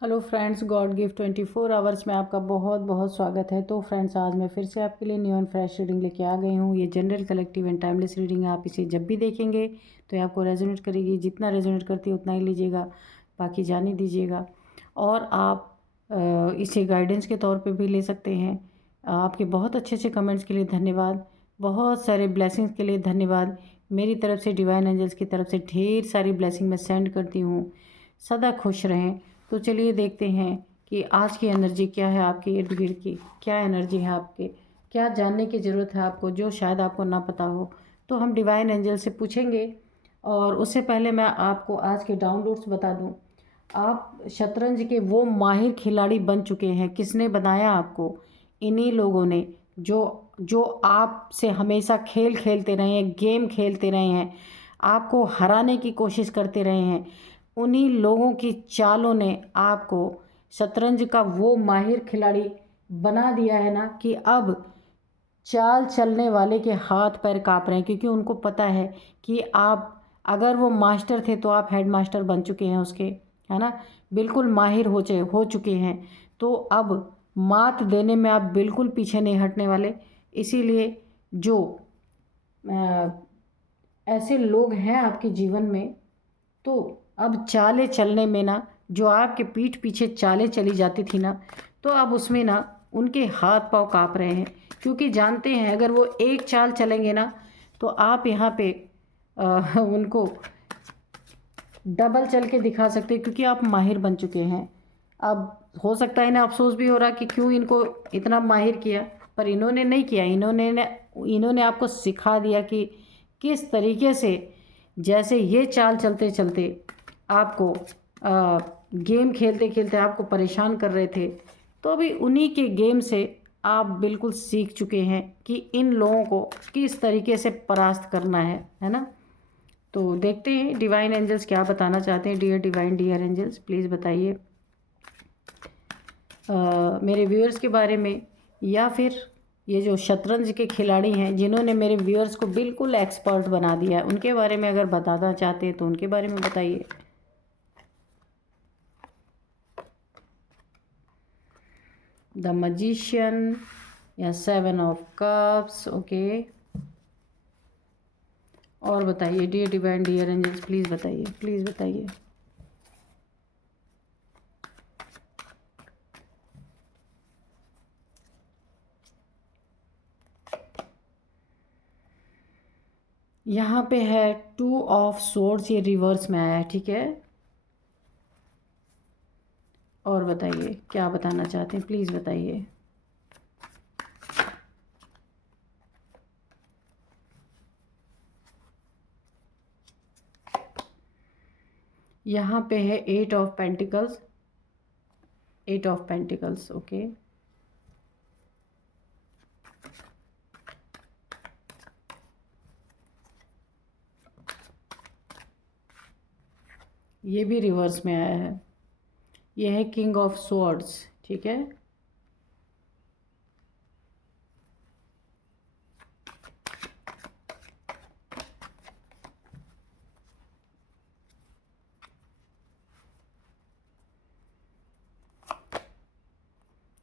Hello friends, God gift 24 hours में आपका बहुत बहुत स्वागत है। तो फ्रेंड्स, आज मैं फिर से आपके लिए न्यू एंड फ्रेश रीडिंग लेके आ गई हूँ। ये general, collective and timeless reading है। आप इसे जब भी देखेंगे तो ये आपको रेजोनेट करेगी। जितना रेजोनेट करती है उतना ही लीजिएगा, बाकी जाने दीजिएगा। और आप इसे गाइडेंस के तौर पे भी ले सकते हैं। आपके बहुत अच्छे अच्छे कमेंट्स के लिए धन्यवाद, बहुत सारे ब्लेसिंग्स के लिए धन्यवाद। मेरी तरफ से, डिवाइन एंजल्स की तरफ से ढेर सारी ब्लेसिंग मैं सेंड करती हूँ। सदा खुश रहें। तो चलिए देखते हैं कि आज की एनर्जी क्या है, आपके इर्द गिर्द की क्या एनर्जी है, आपके क्या जानने की ज़रूरत है आपको, जो शायद आपको ना पता हो। तो हम डिवाइन एंजल से पूछेंगे। और उससे पहले मैं आपको आज के डाउनलोड्स बता दूं। आप शतरंज के वो माहिर खिलाड़ी बन चुके हैं। किसने बनाया आपको? इन्हीं लोगों ने, जो जो आपसे हमेशा खेल खेलते रहे हैं, गेम खेलते रहे हैं, आपको हराने की कोशिश करते रहे हैं। उन्हीं लोगों की चालों ने आपको शतरंज का वो माहिर खिलाड़ी बना दिया है ना, कि अब चाल चलने वाले के हाथ पैर काँप रहे हैं। क्योंकि उनको पता है कि आप, अगर वो मास्टर थे तो आप हेड मास्टर बन चुके हैं उसके, है ना। बिल्कुल माहिर हो चुके हैं। तो अब मात देने में आप बिल्कुल पीछे नहीं हटने वाले। इसीलिए जो ऐसे लोग हैं आपके जीवन में, तो अब चालें चलने में ना, जो आपके पीठ पीछे चालें चली जाती थी ना, तो अब उसमें ना उनके हाथ पांव काँप रहे हैं। क्योंकि जानते हैं अगर वो एक चाल चलेंगे ना, तो आप यहाँ पे उनको डबल चल के दिखा सकते हैं। क्योंकि आप माहिर बन चुके हैं। अब हो सकता है इन्हें अफसोस भी हो रहा कि क्यों इनको इतना माहिर किया, पर इन्होंने नहीं किया। इन्होंने आपको सिखा दिया कि किस तरीके से, जैसे ये चाल चलते चलते आपको गेम खेलते खेलते आपको परेशान कर रहे थे, तो अभी उन्हीं के गेम से आप बिल्कुल सीख चुके हैं कि इन लोगों को किस तरीके से परास्त करना है ना। तो देखते हैं डिवाइन एंजल्स क्या बताना चाहते हैं। Dear divine, dear angels, please बताइए मेरे व्यूअर्स के बारे में, या फिर ये जो शतरंज के खिलाड़ी हैं जिन्होंने मेरे व्यूअर्स को बिल्कुल एक्सपर्ट बना दिया है, उनके बारे में अगर बताना चाहते हैं तो उनके बारे में बताइए। द मैजिशियन या 7 ऑफ कप्स, ओके। और बताइए dear divine, dear angels, please बताइए, प्लीज़ बताइए। यहाँ पे है 2 ऑफ सोर्ड्स, ये रिवर्स में आया है, ठीक है। और बताइए क्या बताना चाहते हैं, प्लीज़ बताइए। यहाँ पे है 8 of pentacles, 8 of pentacles, okay. ये भी रिवर्स में आया है। ये है किंग ऑफ स्वॉर्ड्स, ठीक है।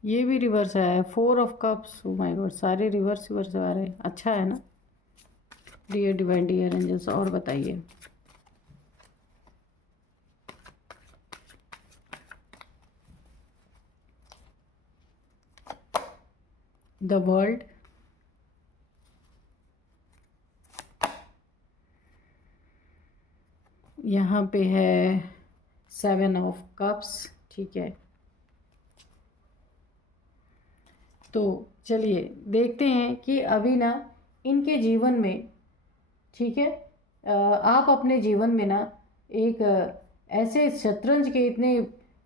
ये भी रिवर्स आया है 4 of cups. Oh my God, सारे रिवर्स रिवर्स आ रहे हैं। अच्छा है ना डियर डिवाइन, डियर एंजल्स। और बताइए। द वर्ल्ड, यहाँ पे है 7 ऑफ कप्स, ठीक है। तो चलिए देखते हैं कि अभी ना इनके जीवन में, ठीक है, आप अपने जीवन में ना एक ऐसे शतरंज के इतने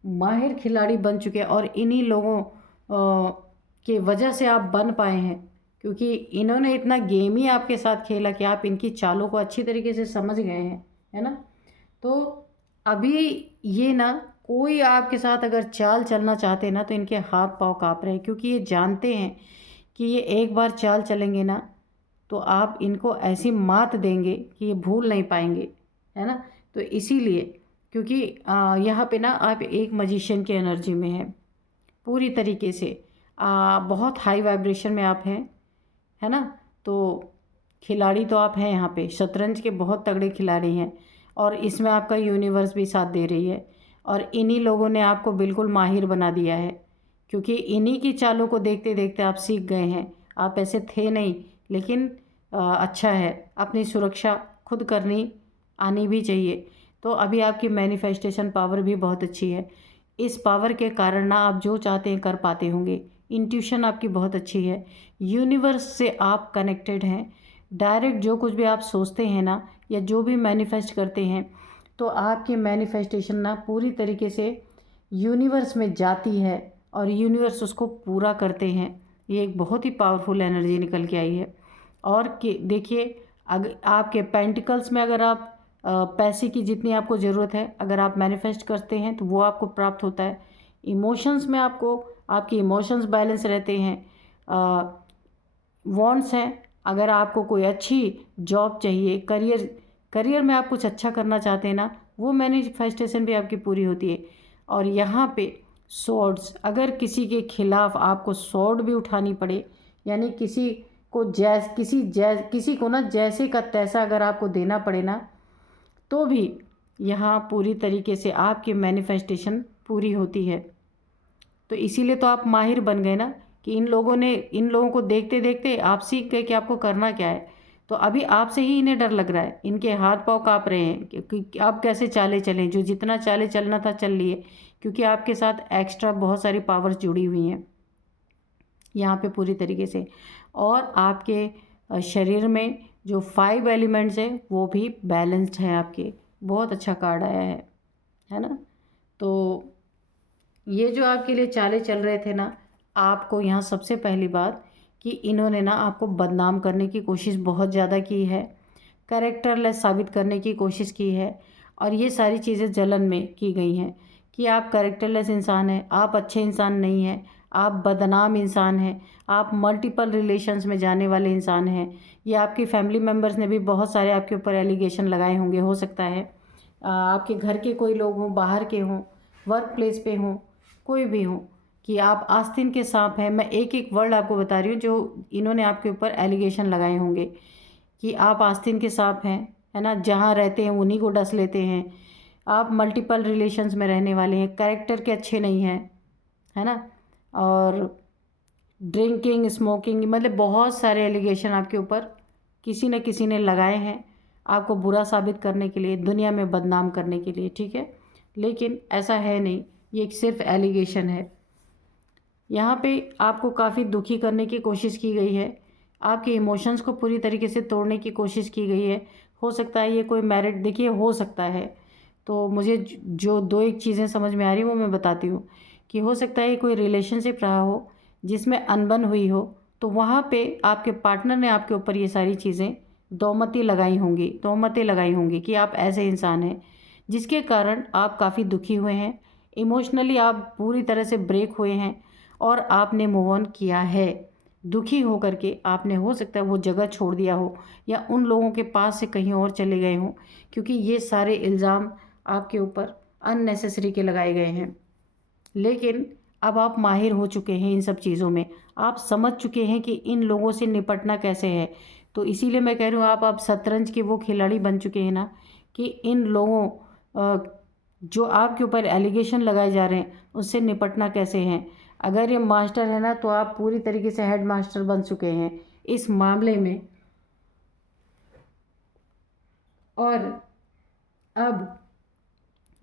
माहिर खिलाड़ी बन चुके हैं, और इन्हीं लोगों के वजह से आप बन पाए हैं। क्योंकि इन्होंने इतना गेम ही आपके साथ खेला कि आप इनकी चालों को अच्छी तरीके से समझ गए हैं, है ना। तो अभी ये ना, कोई आपके साथ अगर चाल चलना चाहते हैं ना, तो इनके हाथ पांव काँप रहे हैं। क्योंकि ये जानते हैं कि ये एक बार चाल चलेंगे ना, तो आप इनको ऐसी मात देंगे कि ये भूल नहीं पाएंगे, है ना। तो इसीलिए क्योंकि यहाँ पे ना आप एक मजिशियन की एनर्जी में हैं पूरी तरीके से। बहुत हाई वाइब्रेशन में आप हैं, है ना। तो खिलाड़ी तो आप हैं यहाँ पे, शतरंज के बहुत तगड़े खिलाड़ी हैं, और इसमें आपका यूनिवर्स भी साथ दे रही है। और इन्हीं लोगों ने आपको बिल्कुल माहिर बना दिया है, क्योंकि इन्हीं की चालों को देखते देखते आप सीख गए हैं। आप ऐसे थे नहीं, लेकिन अच्छा है, अपनी सुरक्षा खुद करनी आनी भी चाहिए। तो अभी आपकी मैनिफेस्टेशन पावर भी बहुत अच्छी है। इस पावर के कारण ना आप जो चाहते हैं कर पाते होंगे। इंट्यूशन आपकी बहुत अच्छी है, यूनिवर्स से आप कनेक्टेड हैं। डायरेक्ट जो कुछ भी आप सोचते हैं ना, या जो भी मैनिफेस्ट करते हैं, तो आपकी मैनिफेस्टेशन ना पूरी तरीके से यूनिवर्स में जाती है और यूनिवर्स उसको पूरा करते हैं। ये एक बहुत ही पावरफुल एनर्जी निकल के आई है। और कि देखिए, अगर आपके पेंटिकल्स में अगर आप पैसे की जितनी आपको ज़रूरत है अगर आप मैनिफेस्ट करते हैं तो वो आपको प्राप्त होता है। इमोशंस में आपको आपके इमोशंस बैलेंस रहते हैं। वांट्स हैं, अगर आपको कोई अच्छी जॉब चाहिए, करियर में आप कुछ अच्छा करना चाहते हैं ना, वो मैनिफेस्टेशन भी आपकी पूरी होती है। और यहाँ पे सॉर्ड्स, अगर किसी के खिलाफ आपको सॉर्ड भी उठानी पड़े, यानी किसी को किसी को ना जैसे का तैसा अगर आपको देना पड़े ना, तो भी यहाँ पूरी तरीके से आपकी मैनिफेस्टेशन पूरी होती है। तो इसीलिए तो आप माहिर बन गए ना, कि इन लोगों को देखते देखते आप सीख गए कि आपको करना क्या है। तो अभी आपसे ही इन्हें डर लग रहा है, इनके हाथ पांव काँप रहे हैं कि आप कैसे चाले चलें, जो जितना चाले चलना था चल लिए, क्योंकि आपके साथ एक्स्ट्रा बहुत सारी पावर्स जुड़ी हुई हैं यहाँ पे पूरी तरीके से। और आपके शरीर में जो 5 एलिमेंट्स हैं वो भी बैलेंस्ड हैं आपके। बहुत अच्छा कार्ड आया है ना। तो ये जो आपके लिए चाले चल रहे थे ना, आपको यहाँ सबसे पहली बात कि इन्होंने ना आपको बदनाम करने की कोशिश बहुत ज़्यादा की है, कैरेक्टरलेस साबित करने की कोशिश की है। और ये सारी चीज़ें जलन में की गई हैं कि आप कैरेक्टरलेस इंसान हैं, आप अच्छे इंसान नहीं हैं, आप बदनाम इंसान हैं, आप मल्टीपल रिलेशंस में जाने वाले इंसान हैं। ये आपकी फैमिली मेम्बर्स ने भी बहुत सारे आपके ऊपर एलिगेशन लगाए होंगे। हो सकता है आपके घर के कोई लोग हों, बाहर के हों, वर्क प्लेस पे हों, कोई भी हो, कि आप आस्तीन के सांप हैं। मैं एक एक वर्ड आपको बता रही हूँ जो इन्होंने आपके ऊपर एलिगेशन लगाए होंगे, कि आप आस्तीन के सांप हैं, है ना। जहाँ रहते हैं उन्हीं को डस लेते हैं, आप मल्टीपल रिलेशंस में रहने वाले हैं, कैरेक्टर के अच्छे नहीं हैं, है ना। और ड्रिंकिंग, स्मोकिंग, मतलब बहुत सारे एलिगेशन आपके ऊपर किसी न किसी ने लगाए हैं, आपको बुरा साबित करने के लिए, दुनिया में बदनाम करने के लिए, ठीक है। लेकिन ऐसा है नहीं, ये एक सिर्फ एलिगेशन है। यहाँ पे आपको काफ़ी दुखी करने की कोशिश की गई है, आपके इमोशंस को पूरी तरीके से तोड़ने की कोशिश की गई है। हो सकता है ये कोई मैरिड, देखिए हो सकता है, तो मुझे जो 2 एक चीज़ें समझ में आ रही हैं वो मैं बताती हूँ। कि हो सकता है ये कोई रिलेशनशिप रहा हो जिसमें अनबन हुई हो, तो वहाँ पे आपके पार्टनर ने आपके ऊपर ये सारी चीज़ें तोहमतें लगाई होंगी कि आप ऐसे इंसान हैं, जिसके कारण आप काफ़ी दुखी हुए हैं। इमोशनली आप पूरी तरह से ब्रेक हुए हैं और आपने मूव ऑन किया है। दुखी होकर के आपने, हो सकता है वो जगह छोड़ दिया हो, या उन लोगों के पास से कहीं और चले गए हों, क्योंकि ये सारे इल्ज़ाम आपके ऊपर अननेसेसरी के लगाए गए हैं। लेकिन अब आप माहिर हो चुके हैं इन सब चीज़ों में, आप समझ चुके हैं कि इन लोगों से निपटना कैसे है। तो इसीलिए मैं कह रही हूँ, आप शतरंज के वो खिलाड़ी बन चुके हैं ना, कि इन लोगों जो आपके ऊपर एलिगेशन लगाए जा रहे हैं उससे निपटना कैसे है। अगर ये मास्टर है ना, तो आप पूरी तरीके से हेड मास्टर बन चुके हैं इस मामले में। और अब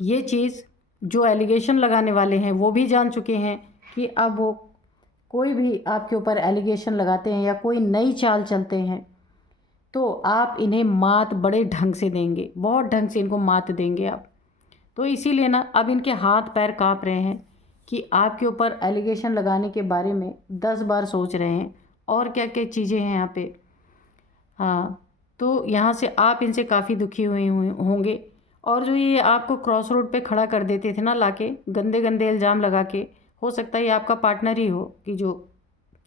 ये चीज़ जो एलिगेशन लगाने वाले हैं वो भी जान चुके हैं कि अब वो कोई भी आपके ऊपर एलिगेशन लगाते हैं या कोई नई चाल चलते हैं, तो आप इन्हें मात बड़े ढंग से देंगे, बहुत ढंग से इनको मात देंगे आप। तो इसीलिए ना अब इनके हाथ पैर काँप रहे हैं कि आपके ऊपर एलिगेशन लगाने के बारे में 10 बार सोच रहे हैं, और क्या क्या चीज़ें हैं यहाँ पे। हाँ, तो यहाँ से आप इनसे काफ़ी दुखी हुए होंगे। और जो ये आपको क्रॉस रोड पे खड़ा कर देते थे ना लाके, गंदे गंदे इल्ज़ाम लगा के, हो सकता है ये आपका पार्टनर ही हो कि जो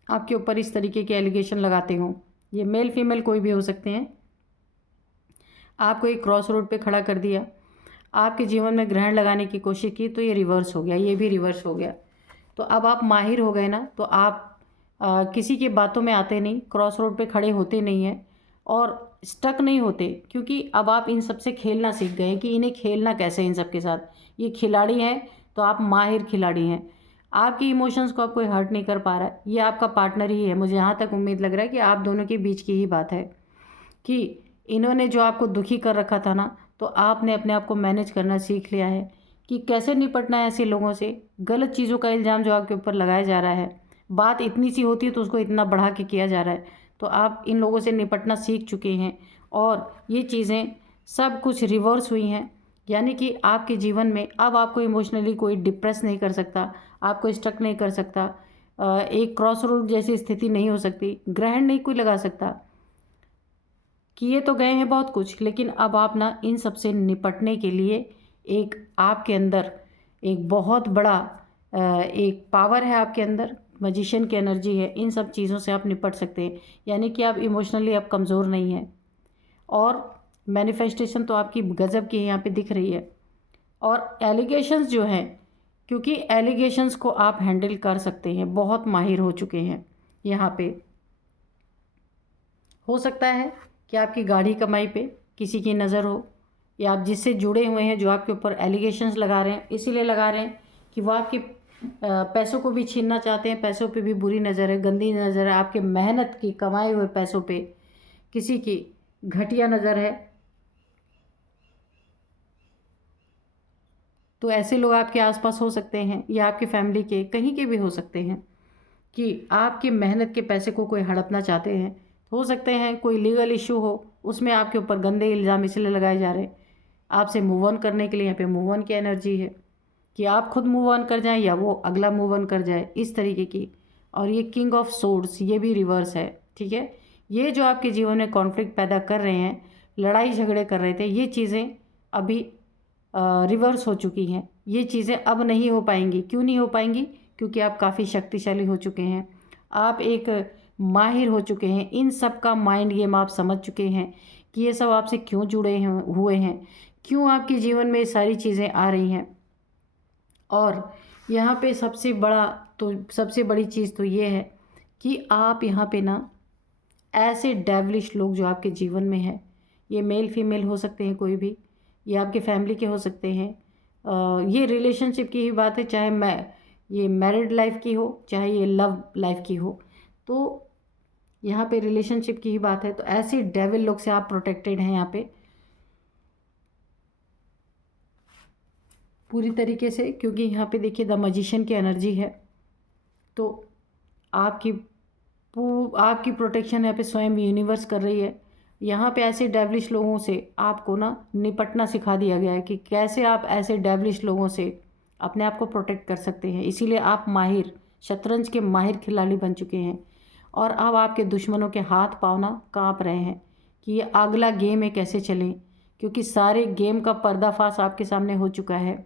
आपके ऊपर इस तरीके के एलिगेशन लगाते हों। ये मेल फीमेल कोई भी हो सकते हैं। आपको एक क्रॉस रोड पे खड़ा कर दिया, आपके जीवन में ग्रहण लगाने की कोशिश की तो ये रिवर्स हो गया, ये भी रिवर्स हो गया। तो अब आप माहिर हो गए ना, तो आप किसी की बातों में आते नहीं, क्रॉस रोड पे खड़े होते नहीं हैं और स्टक नहीं होते, क्योंकि अब आप इन सब से खेलना सीख गए हैं कि इन्हें खेलना कैसे है इन सब के साथ। ये खिलाड़ी हैं तो आप माहिर खिलाड़ी हैं। आपकी इमोशंस को आप कोई हर्ट नहीं कर पा रहा है, ये आपका पार्टनर ही है। मुझे यहाँ तक उम्मीद लग रहा है कि आप दोनों के बीच की ही बात है कि इन्होंने जो आपको दुखी कर रखा था ना, तो आपने अपने आप को मैनेज करना सीख लिया है कि कैसे निपटना है ऐसे लोगों से। गलत चीज़ों का इल्ज़ाम जो आपके ऊपर लगाया जा रहा है, बात इतनी सी होती है तो उसको इतना बढ़ा के किया जा रहा है, तो आप इन लोगों से निपटना सीख चुके हैं और ये चीज़ें सब कुछ रिवर्स हुई हैं। यानी कि आपके जीवन में अब आपको इमोशनली कोई डिप्रेस नहीं कर सकता, आपको स्टक नहीं कर सकता, एक क्रॉस रोड जैसी स्थिति नहीं हो सकती, ग्रहण नहीं कोई लगा सकता। किए तो गए हैं बहुत कुछ, लेकिन अब आप ना इन सब से निपटने के लिए एक आपके अंदर एक बहुत बड़ा एक पावर है आपके अंदर, मैजिशियन की एनर्जी है। इन सब चीज़ों से आप निपट सकते हैं, यानी कि आप इमोशनली अब कमज़ोर नहीं हैं। और मैनिफेस्टेशन तो आपकी गज़ब की है, यहाँ पे दिख रही है। और एलिगेशंस जो हैं, क्योंकि एलिगेशंस को आप हैंडल कर सकते हैं, बहुत माहिर हो चुके हैं। यहाँ पे हो सकता है कि आपकी गाढ़ी कमाई पे किसी की नज़र हो, या आप जिससे जुड़े हुए हैं जो आपके ऊपर एलिगेशंस लगा रहे हैं, इसीलिए लगा रहे हैं कि वो आपके पैसों को भी छीनना चाहते हैं, पैसों पे भी बुरी नज़र है, गंदी नज़र है, आपके मेहनत की कमाए हुए पैसों पे किसी की घटिया नज़र है। तो ऐसे लोग आपके आसपास हो सकते हैं, या आपके फैमिली के कहीं के भी हो सकते हैं कि आपकी मेहनत के पैसे को कोई हड़पना चाहते हैं। हो सकते हैं कोई लीगल इशू हो, उसमें आपके ऊपर गंदे इल्ज़ाम इसलिए लगाए जा रहे हैं। आपसे मूव ऑन करने के लिए यहाँ पे मूव ऑन की एनर्जी है कि आप खुद मूव ऑन कर जाएं या वो अगला मूव ऑन कर जाए, इस तरीके की। और ये किंग ऑफ सोर्ड्स, ये भी रिवर्स है, ठीक है। ये जो आपके जीवन में कॉन्फ्लिक्ट पैदा कर रहे हैं, लड़ाई झगड़े कर रहे थे, ये चीज़ें अभी रिवर्स हो चुकी हैं। ये चीज़ें अब नहीं हो पाएंगी। क्यों नहीं हो पाएंगी? क्योंकि आप काफ़ी शक्तिशाली हो चुके हैं, आप एक माहिर हो चुके हैं, इन सब का माइंड गेम आप समझ चुके हैं कि ये सब आपसे क्यों जुड़े हुए हैं, क्यों आपके जीवन में ये सारी चीज़ें आ रही हैं। और यहाँ पे सबसे बड़ी चीज़ तो ये है कि आप यहाँ पे ना ऐसे डेविलिश लोग जो आपके जीवन में है, ये मेल फीमेल हो सकते हैं कोई भी, ये आपके फैमिली के हो सकते हैं, ये रिलेशनशिप की ही बात है, चाहे ये मैरिड लाइफ की हो, चाहे ये लव लाइफ की हो। तो यहाँ पे रिलेशनशिप की ही बात है, तो ऐसे डेविल लोग से आप प्रोटेक्टेड हैं यहाँ पे पूरी तरीके से, क्योंकि यहाँ पे देखिए द मैजिशियन की एनर्जी है। तो आपकी आपकी प्रोटेक्शन यहाँ पे स्वयं यूनिवर्स कर रही है। यहाँ पे ऐसे डेविलिश लोगों से आपको ना निपटना सिखा दिया गया है कि कैसे आप ऐसे डेविलिश लोगों से अपने आप को प्रोटेक्ट कर सकते हैं। इसीलिए आप माहिर, शतरंज के माहिर खिलाड़ी बन चुके हैं। और अब आपके दुश्मनों के हाथ पाँव ना काँप रहे हैं कि ये अगला गेम है कैसे चलें, क्योंकि सारे गेम का पर्दाफाश आपके सामने हो चुका है।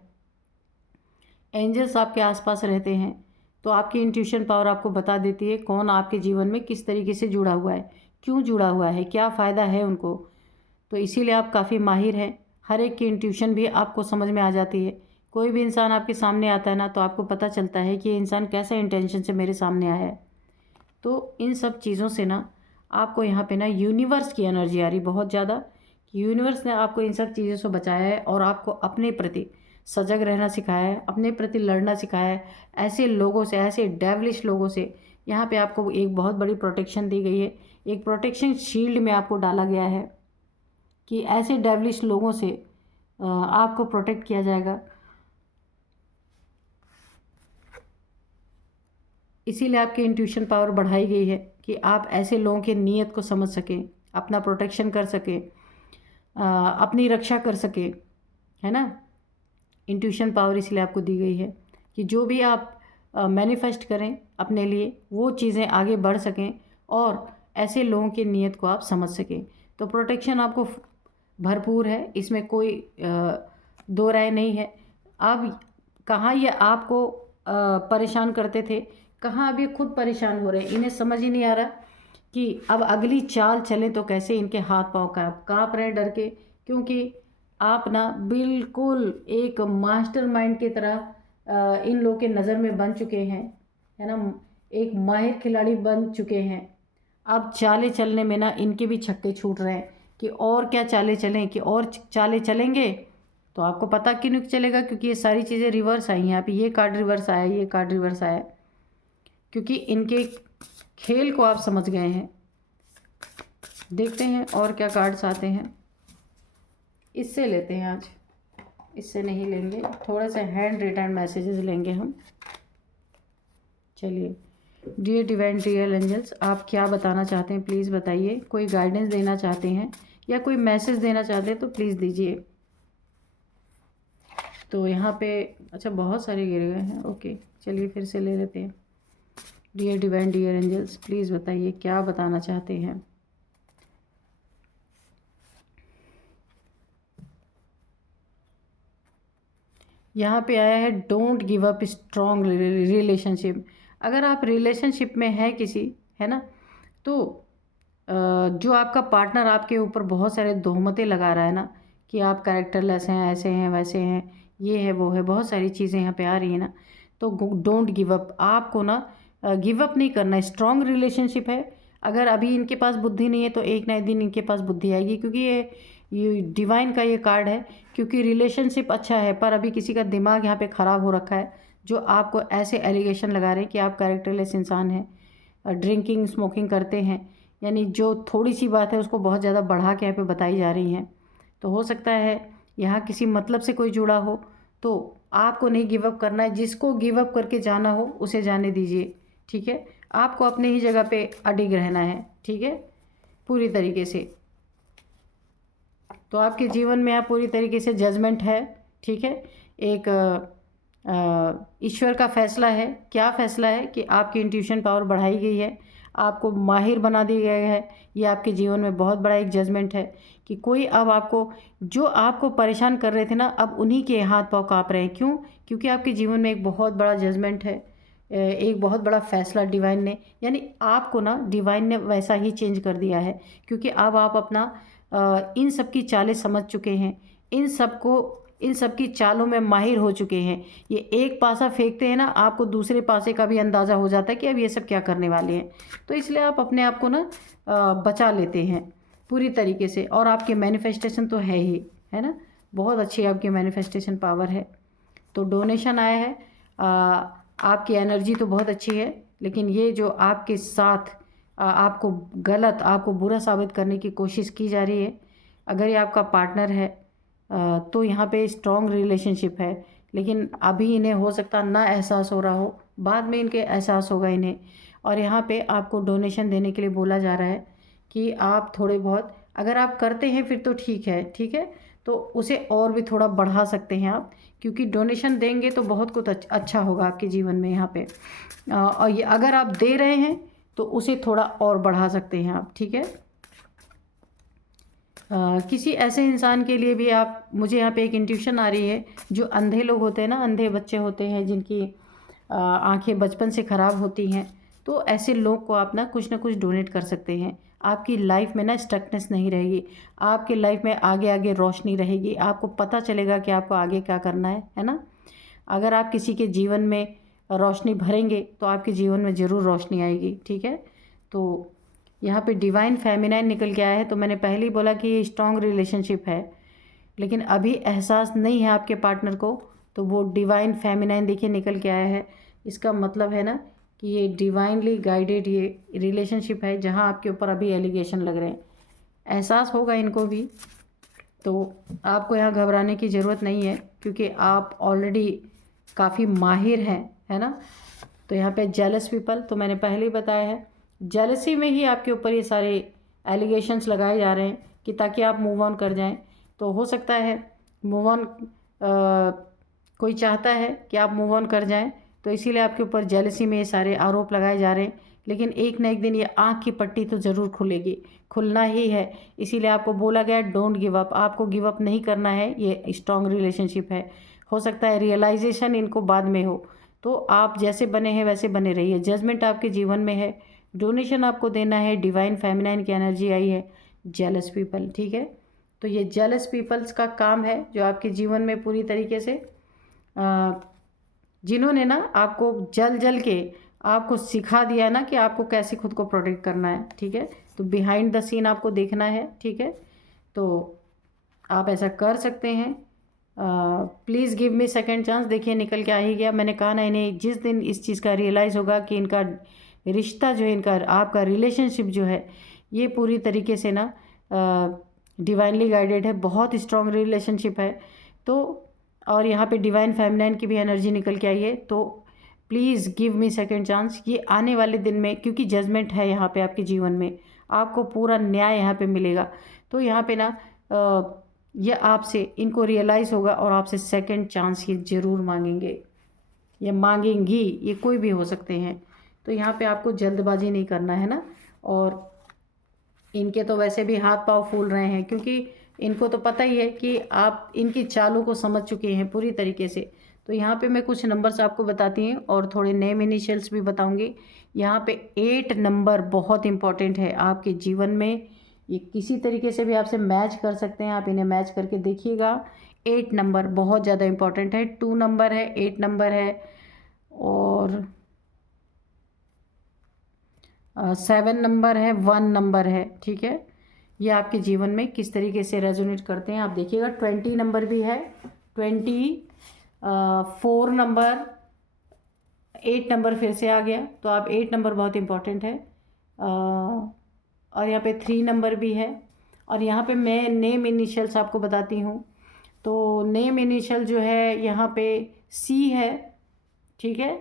एंजल्स आपके आसपास रहते हैं, तो आपकी इंट्यूशन पावर आपको बता देती है कौन आपके जीवन में किस तरीके से जुड़ा हुआ है, क्यों जुड़ा हुआ है, क्या फ़ायदा है उनको। तो इसीलिए आप काफ़ी माहिर हैं, हर एक की इंट्यूशन भी आपको समझ में आ जाती है। कोई भी इंसान आपके सामने आता है ना, तो आपको पता चलता है कि ये इंसान कैसे इंटेंशन से मेरे सामने आया है। तो इन सब चीज़ों से ना आपको यहाँ पे ना यूनिवर्स की एनर्जी आ रही बहुत ज़्यादा। यूनिवर्स ने आपको इन सब चीज़ों से बचाया है और आपको अपने प्रति सजग रहना सिखाया है, अपने प्रति लड़ना सिखाया है। ऐसे लोगों से, ऐसे डेविलिश लोगों से यहाँ पे आपको एक बहुत बड़ी प्रोटेक्शन दी गई है। एक प्रोटेक्शन शील्ड में आपको डाला गया है कि ऐसे डेविलिश लोगों से आपको प्रोटेक्ट किया जाएगा। इसीलिए आपकी इंट्यूशन पावर बढ़ाई गई है कि आप ऐसे लोगों के नीयत को समझ सकें, अपना प्रोटेक्शन कर सकें, अपनी रक्षा कर सकें, है ना। इंट्यूशन पावर इसलिए आपको दी गई है कि जो भी आप मैनिफेस्ट करें अपने लिए, वो चीज़ें आगे बढ़ सकें और ऐसे लोगों की नीयत को आप समझ सकें। तो प्रोटेक्शन आपको भरपूर है, इसमें कोई दो राय नहीं है। अब कहाँ ये आपको परेशान करते थे, कहाँ अब ये खुद परेशान हो रहे हैं। इन्हें समझ ही नहीं आ रहा कि अब अगली चाल चलें तो कैसे। इनके हाथ पाँव काँप रहे हैं डर के, क्योंकि आप ना बिल्कुल एक मास्टरमाइंड की तरह इन लोग के नज़र में बन चुके हैं, है ना, एक माहिर खिलाड़ी बन चुके हैं। अब चालें चलने में ना इनके भी छक्के छूट रहे हैं कि और क्या चालें चलें, कि और चालें चलेंगे। तो आपको पता क्यों नहीं चलेगा, क्योंकि ये सारी चीज़ें रिवर्स आई हैं। यहाँ पे ये कार्ड रिवर्स आया, ये कार्ड रिवर्स आया, क्योंकि इनके खेल को आप समझ गए हैं। देखते हैं और क्या कार्ड्स आते हैं। इससे लेते हैं आज, इससे नहीं लेंगे, थोड़ा सा हैंड रिटर्न मैसेजेस लेंगे हम। चलिए, डियर डिवाइन रियल एंजल्स, आप क्या बताना चाहते हैं प्लीज़ बताइए। कोई गाइडेंस देना चाहते हैं या कोई मैसेज देना चाहते हैं तो प्लीज़ दीजिए। तो यहाँ पे अच्छा बहुत सारे गिर गए हैं। ओके, चलिए फिर से ले लेते हैं। Dear divine dear angels, please बताइए क्या बताना चाहते हैं। यहाँ पे आया है don't give up strong relationship. अगर आप रिलेशनशिप में है किसी, है ना, तो जो आपका पार्टनर आपके ऊपर बहुत सारे तोहमतें लगा रहा है ना, कि आप कैरेक्टरलेस हैं, ऐसे हैं, वैसे हैं, ये है, वो है, बहुत सारी चीज़ें यहाँ पे आ रही है ना, तो डोंट गिव अप। आपको ना गिव अप नहीं करना है। स्ट्रॉन्ग रिलेशनशिप है। अगर अभी इनके पास बुद्धि नहीं है तो एक ना एक दिन इनके पास बुद्धि आएगी, क्योंकि ये डिवाइन का ये कार्ड है। क्योंकि रिलेशनशिप अच्छा है पर अभी किसी का दिमाग यहाँ पे ख़राब हो रखा है, जो आपको ऐसे एलिगेशन लगा रहे हैं कि आप कैरेक्टरलेस इंसान हैं, ड्रिंकिंग स्मोकिंग करते हैं, यानी जो थोड़ी सी बात है उसको बहुत ज़्यादा बढ़ा के यहाँ पे बताई जा रही हैं। तो हो सकता है यहाँ किसी मतलब से कोई जुड़ा हो, तो आपको नहीं गिव अप करना है। जिसको गिव अप करके जाना हो उसे जाने दीजिए, ठीक है। आपको अपने ही जगह पे अडिग रहना है, ठीक है, पूरी तरीके से। तो आपके जीवन में आप पूरी तरीके से जजमेंट है, ठीक है। एक ईश्वर का फैसला है। क्या फ़ैसला है कि आपकी इंट्यूशन पावर बढ़ाई गई है, आपको माहिर बना दिया गया है। ये आपके जीवन में बहुत बड़ा एक जजमेंट है कि कोई अब आपको, जो आपको परेशान कर रहे थे ना, अब उन्हीं के हाथ पाँव काँप रहे हैं। क्यों? क्योंकि आपके जीवन में एक बहुत बड़ा जजमेंट है, एक बहुत बड़ा फ़ैसला डिवाइन ने, यानी आपको ना डिवाइन ने वैसा ही चेंज कर दिया है। क्योंकि अब आप अपना इन सब की चालें समझ चुके हैं, इन सब की चालों में माहिर हो चुके हैं। ये एक पासा फेंकते हैं ना, आपको दूसरे पासे का भी अंदाज़ा हो जाता है कि अब ये सब क्या करने वाले हैं। तो इसलिए आप अपने आप को ना बचा लेते हैं पूरी तरीके से। और आपके मैनिफेस्टेशन तो है ही, है ना, बहुत अच्छी आपकी मैनिफेस्टेशन पावर है। तो डोनेशन आया है, आपकी एनर्जी तो बहुत अच्छी है, लेकिन ये जो आपके साथ आपको गलत, आपको बुरा साबित करने की कोशिश की जा रही है। अगर ये आपका पार्टनर है तो यहाँ पे स्ट्रॉन्ग रिलेशनशिप है, लेकिन अभी इन्हें हो सकता ना एहसास हो रहा हो, बाद में इनके एहसास होगा इन्हें। और यहाँ पे आपको डोनेशन देने के लिए बोला जा रहा है कि आप थोड़े बहुत, अगर आप करते हैं फिर तो ठीक है, ठीक है, तो उसे और भी थोड़ा बढ़ा सकते हैं आप, क्योंकि डोनेशन देंगे तो बहुत कुछ अच्छा होगा आपके जीवन में यहाँ पे। और ये अगर आप दे रहे हैं तो उसे थोड़ा और बढ़ा सकते हैं आप, ठीक है। किसी ऐसे इंसान के लिए भी आप, मुझे यहाँ पे एक इंट्यूशन आ रही है, जो अंधे लोग होते हैं ना, अंधे बच्चे होते हैं जिनकी आंखें बचपन से ख़राब होती हैं, तो ऐसे लोग को आप ना कुछ डोनेट कर सकते हैं। आपकी लाइफ में ना स्टकनेस नहीं रहेगी, आपकी लाइफ में आगे आगे रोशनी रहेगी, आपको पता चलेगा कि आपको आगे क्या करना है ना। अगर आप किसी के जीवन में रोशनी भरेंगे तो आपके जीवन में ज़रूर रोशनी आएगी, ठीक है। तो यहाँ पे डिवाइन फेमिनाइन निकल के आया है। तो मैंने पहले ही बोला कि ये स्ट्रॉन्ग रिलेशनशिप है, लेकिन अभी एहसास नहीं है आपके पार्टनर को, तो वो डिवाइन फेमिनाइन देखिए निकल के आया है। इसका मतलब है ना कि ये डिवाइनली गाइडेड ये रिलेशनशिप है, जहाँ आपके ऊपर अभी एलिगेशन लग रहे हैं। एहसास होगा इनको भी, तो आपको यहाँ घबराने की ज़रूरत नहीं है, क्योंकि आप ऑलरेडी काफ़ी माहिर हैं, है ना। तो यहाँ पे जेलस पीपल, तो मैंने पहले ही बताया है, जेलसी में ही आपके ऊपर ये सारे एलिगेशंस लगाए जा रहे हैं कि ताकि आप मूव ऑन कर जाएं। तो हो सकता है मूव ऑन, कोई चाहता है कि आप मूव ऑन कर जाएं, तो इसीलिए आपके ऊपर जेलसी में ये सारे आरोप लगाए जा रहे हैं। लेकिन एक ना एक दिन ये आँख की पट्टी तो ज़रूर खुलेगी, खुलना ही है। इसीलिए आपको बोला गया डोंट गिव अप, आपको गिव अप नहीं करना है। ये स्ट्रॉन्ग रिलेशनशिप है। हो सकता है रियलाइजेशन इनको बाद में हो, तो आप जैसे बने हैं वैसे बने रहिए। जजमेंट आपके जीवन में है, डोनेशन आपको देना है। डिवाइन फेमिनाइन की एनर्जी आई है, जेलस पीपल, ठीक है। तो ये जेलस पीपल्स का काम है जो आपके जीवन में पूरी तरीके से जिन्होंने ना आपको जल के आपको सिखा दिया ना कि आपको कैसे खुद को प्रोटेक्ट करना है, ठीक है। तो बिहाइंड द सीन आपको देखना है, ठीक है। तो आप ऐसा कर सकते हैं। Please give me second chance. देखिए निकल के आ ही गया। मैंने कहा ना, इन्हें जिस दिन इस चीज़ का रियलाइज़ होगा कि इनका रिश्ता जो है, इनका आपका रिलेशनशिप जो है, ये पूरी तरीके से ना डिवाइनली गाइडेड है, बहुत स्ट्रॉन्ग रिलेशनशिप है। तो और यहाँ पे डिवाइन फेमिनाइन की भी एनर्जी निकल के आई है। तो please give me second chance. ये आने वाले दिन में, क्योंकि जजमेंट है यहाँ पे आपके जीवन में, आपको पूरा न्याय यहाँ पे मिलेगा। तो यहाँ पे ना ये आपसे, इनको रियलाइज़ होगा और आपसे सेकंड चांस ये ज़रूर मांगेंगे, ये मांगेंगी, ये कोई भी हो सकते हैं। तो यहाँ पे आपको जल्दबाजी नहीं करना है ना। और इनके तो वैसे भी हाथ पांव फूल रहे हैं, क्योंकि इनको तो पता ही है कि आप इनकी चालों को समझ चुके हैं पूरी तरीके से। तो यहाँ पे मैं कुछ नंबर्स आपको बताती हूँ और थोड़े नेम इनिशियल्स भी बताऊँगी। यहाँ पे 8 नंबर बहुत इंपॉर्टेंट है आपके जीवन में। ये किसी तरीके से भी आपसे मैच कर सकते हैं, आप इन्हें मैच करके देखिएगा। 8 नंबर बहुत ज़्यादा इंपॉर्टेंट है। 2 नंबर है, 8 नंबर है और 7 नंबर है, 1 नंबर है, ठीक है। ये आपके जीवन में किस तरीके से रेजोनेट करते हैं आप देखिएगा। 20 नंबर भी है, 4 नंबर, 8 नंबर फिर से आ गया। तो आप 8 नंबर बहुत इंपॉर्टेंट है। और यहाँ पे 3 नंबर भी है। और यहाँ पे मैं नेम इनिशियल्स आपको बताती हूँ। तो नेम इनिशियल जो है यहाँ पे सी है, ठीक है।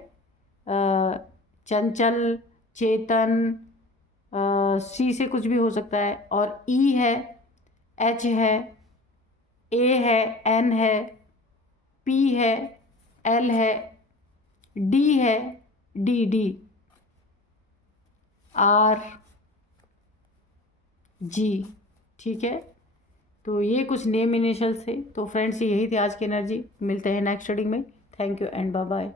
चंचल, चेतन, सी से कुछ भी हो सकता है। और ई है, एच है, ए है, एन है, पी है, एल है, डी है, डी, आर, जी, ठीक है। तो ये कुछ नेम इनिशियल्स थे। तो फ्रेंड्स यही थी आज की एनर्जी। मिलते हैं नेक्स्ट रीडिंग में। Thank you and bye bye.